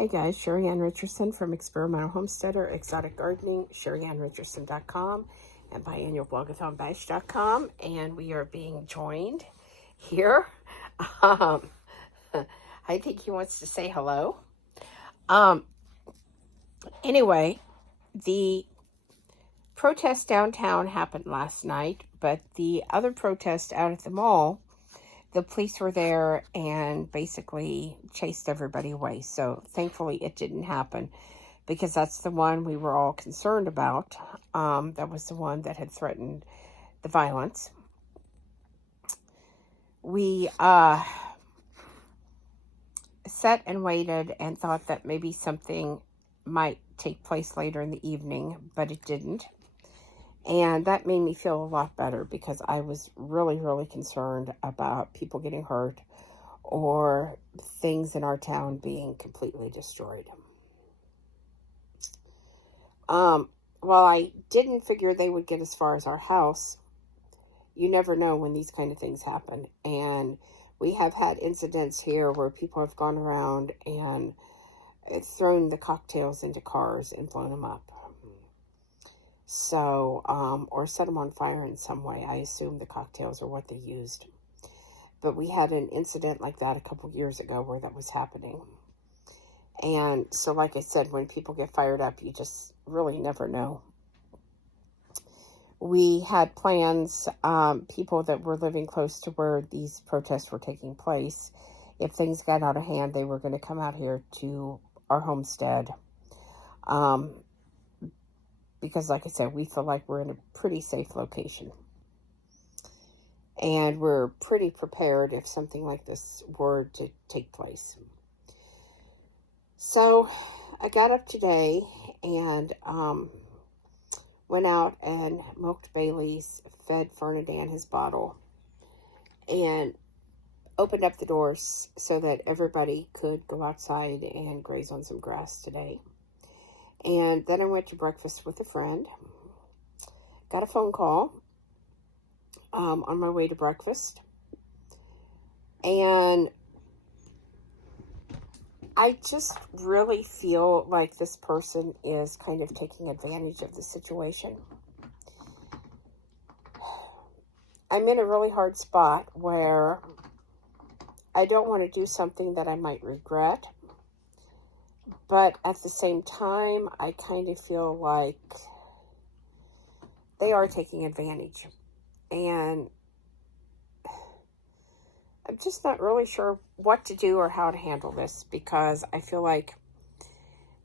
Hey guys, Sheri Richardson from Experimental Homesteader, Exotic Gardening, SheriRicherson.com, and biannualblogathonbash.com. And we are being joined here. I think he wants to say hello. Anyway, the protest downtown happened last night, but the other protest out at the mall, the police were there and basically chased everybody away. So thankfully it didn't happen because that's the one we were all concerned about. That was the one that had threatened the violence. We sat and waited and thought that maybe something might take place later in the evening, but it didn't. And that made me feel a lot better because I was really, really concerned about people getting hurt or things in our town being completely destroyed. While I didn't figure they would get as far as our house, you never know when these kind of things happen. And we have had incidents here where people have gone around and thrown the cocktails into cars and blown them up. So, or set them on fire in some way. I assume the cocktails are what they used. But we had an incident like that a couple years ago where that was happening. And so, like I said, when people get fired up, you just really never know. We had plans, people that were living close to where these protests were taking place, if things got out of hand, they were going to come out here to our homestead. Because like I said, we feel like we're in a pretty safe location. And we're pretty prepared if something like this were to take place. So I got up today and went out and milked Bailey's, fed Ferdinand his bottle, and opened up the doors so that everybody could go outside and graze on some grass today. And then I went to breakfast with a friend. Got a phone call on my way to breakfast. And I just really feel like this person is kind of taking advantage of the situation. I'm in a really hard spot where I don't want to do something that I might regret. But at the same time, I kind of feel like they are taking advantage. And I'm just not really sure what to do or how to handle this because I feel like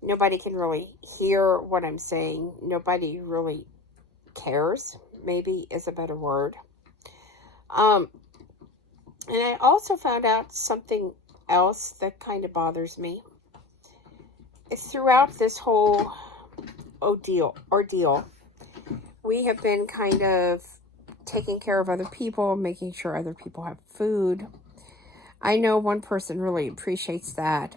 nobody can really hear what I'm saying. Nobody really cares, maybe is a better word. And I also found out something else that kind of bothers me. Throughout this whole ordeal, we have been kind of taking care of other people, making sure other people have food. I know one person really appreciates that.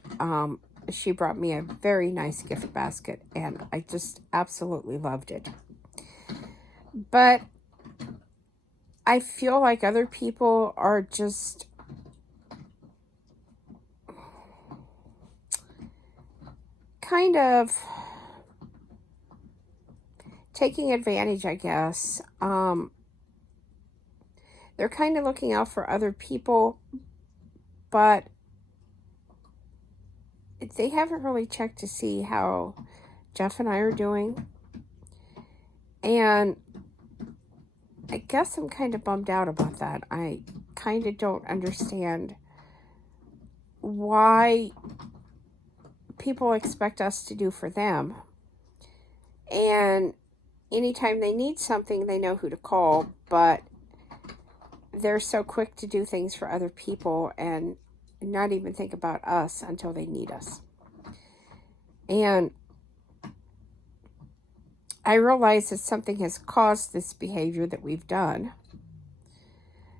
She brought me a very nice gift basket, and I just absolutely loved it. But I feel like other people are just kind of taking advantage, I guess. They're kind of looking out for other people, but they haven't really checked to see how Jeff and I are doing. And I guess I'm kind of bummed out about that. I kind of don't understand why people expect us to do for them. And anytime they need something, they know who to call, but they're so quick to do things for other people and not even think about us until they need us. And I realize that something has caused this behavior that we've done.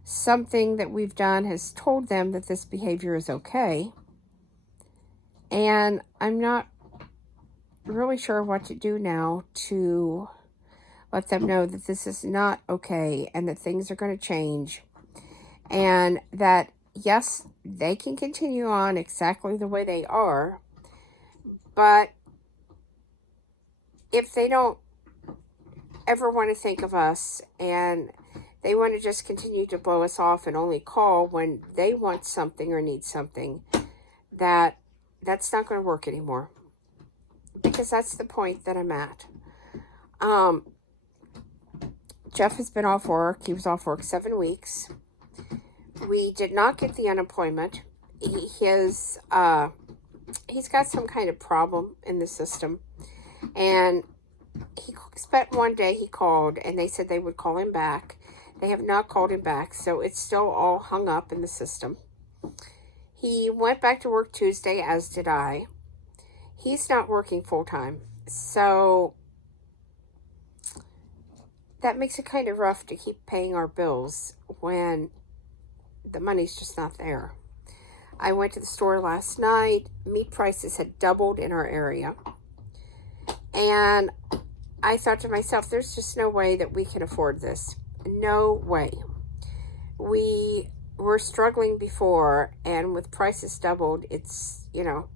Something that we've done has told them that this behavior is okay. And I'm not really sure what to do now to let them know that this is not okay and that things are going to change. And that, yes, they can continue on exactly the way they are, But if they don't ever want to think of us and they want to just continue to blow us off and only call when they want something or need something, that's not going to work anymore. Because that's the point that I'm at. Jeff has been off work. He was off work 7 weeks. We did not get the unemployment. He's got some kind of problem in the system. And he spent one day, he called, and they said they would call him back. They have not called him back, so it's still all hung up in the system. He went back to work Tuesday, as did I. He's not working full-time, so that makes it kind of rough to keep paying our bills when the money's just not there. I went to the store last night. Meat prices had doubled in our area. And I thought to myself, there's just no way that we can afford this. No way. We were struggling before, and with prices doubled, it's not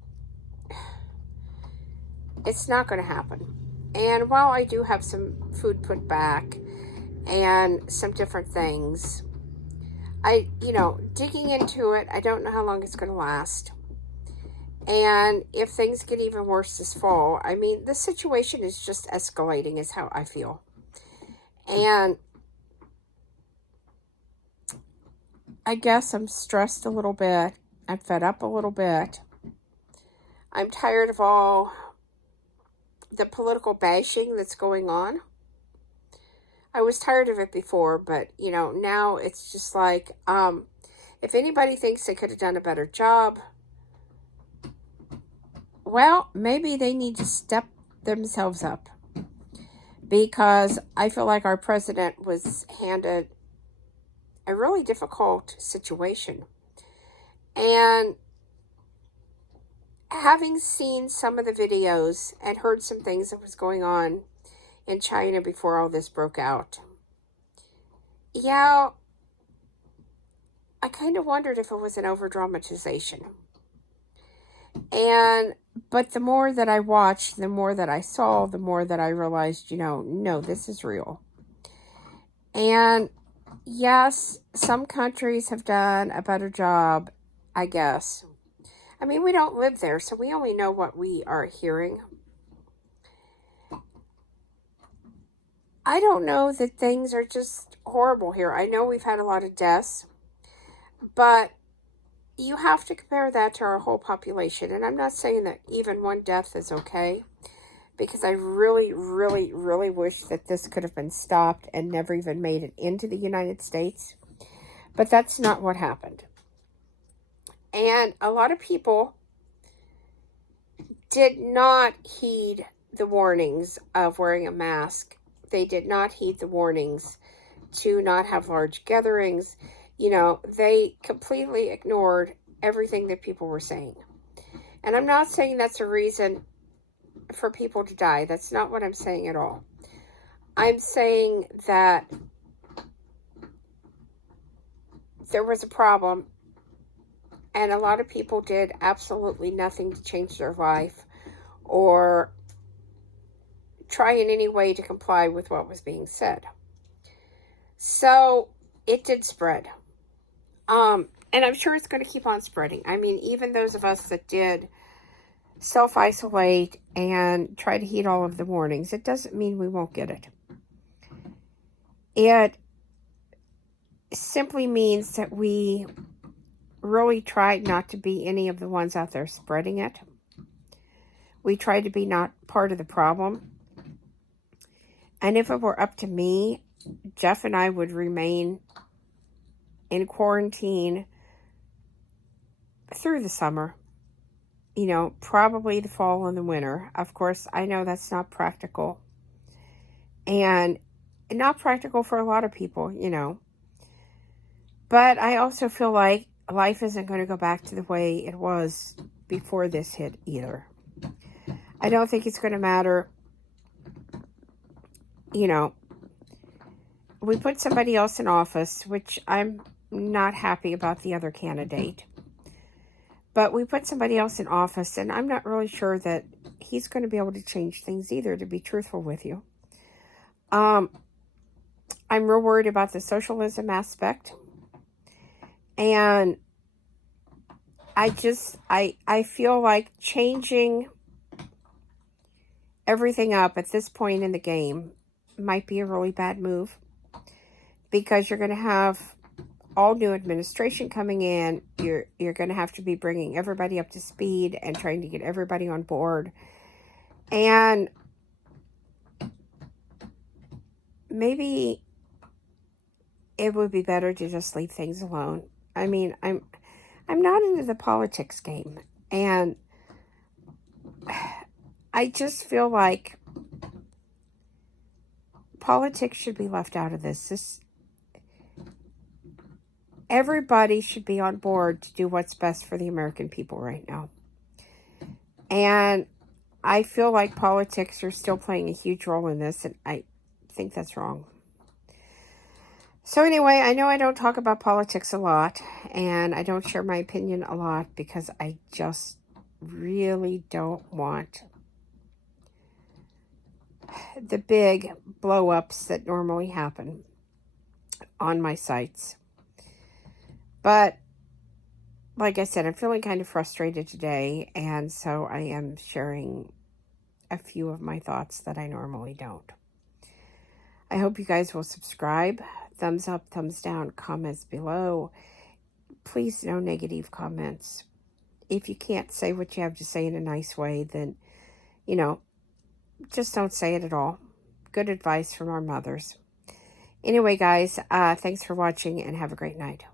going to happen. And while I do have some food put back and some different things, digging into it, I don't know how long it's going to last. And if things get even worse this fall, the situation is just escalating is how I feel. And I guess I'm stressed a little bit. I'm fed up a little bit. I'm tired of all the political bashing that's going on. I was tired of it before, but, now it's just like, if anybody thinks they could have done a better job, well, maybe they need to step themselves up. Because I feel like our president was handed a really difficult situation. And having seen some of the videos and heard some things that was going on in China before all this broke out, I kind of wondered if it was an over-dramatization. But the more that I watched, the more that I saw, the more that I realized, no, this is real. And yes, some countries have done a better job, I guess. We don't live there, so we only know what we are hearing. I don't know that things are just horrible here. I know we've had a lot of deaths, but you have to compare that to our whole population. And I'm not saying that even one death is okay, because I really, really, really wish that this could have been stopped and never even made it into the United States. But that's not what happened. And a lot of people did not heed the warnings of wearing a mask. They did not heed the warnings to not have large gatherings. They completely ignored everything that people were saying. And I'm not saying that's a reason for people to die. That's not what I'm saying at all. I'm saying that there was a problem, and a lot of people did absolutely nothing to change their life or try in any way to comply with what was being said. So it did spread. And I'm sure it's going to keep on spreading. Even those of us that did self-isolate and try to heed all of the warnings, it doesn't mean we won't get it. It simply means that we really tried not to be any of the ones out there spreading it. We tried to be not part of the problem. And if it were up to me, Jeff and I would remain in quarantine through the summer. Probably the fall and the winter. Of course, I know that's not practical. And not practical for a lot of people, But I also feel like life isn't going to go back to the way it was before this hit either. I don't think it's going to matter. We put somebody else in office, which I'm not happy about the other candidate. But we put somebody else in office, and I'm not really sure that he's going to be able to change things either, to be truthful with you. I'm real worried about the socialism aspect. And I feel like changing everything up at this point in the game might be a really bad move, because you're going to have all new administration coming in. You're going to have to be bringing everybody up to speed and trying to get everybody on board. And maybe it would be better to just leave things alone. I mean, I'm not into the politics game, and I just feel like politics should be left out of this. Everybody should be on board to do what's best for the American people right now. And I feel like politics are still playing a huge role in this, and I think that's wrong. So anyway, I know I don't talk about politics a lot, and I don't share my opinion a lot, because I just really don't want the big blow-ups that normally happen on my sites. But like I said, I'm feeling kind of frustrated today, and so I am sharing a few of my thoughts that I normally don't. I hope you guys will subscribe. Thumbs up, thumbs down, comments below. Please, no negative comments. If you can't say what you have to say in a nice way, then, just don't say it at all. Good advice from our mothers. Anyway, guys, thanks for watching, and have a great night.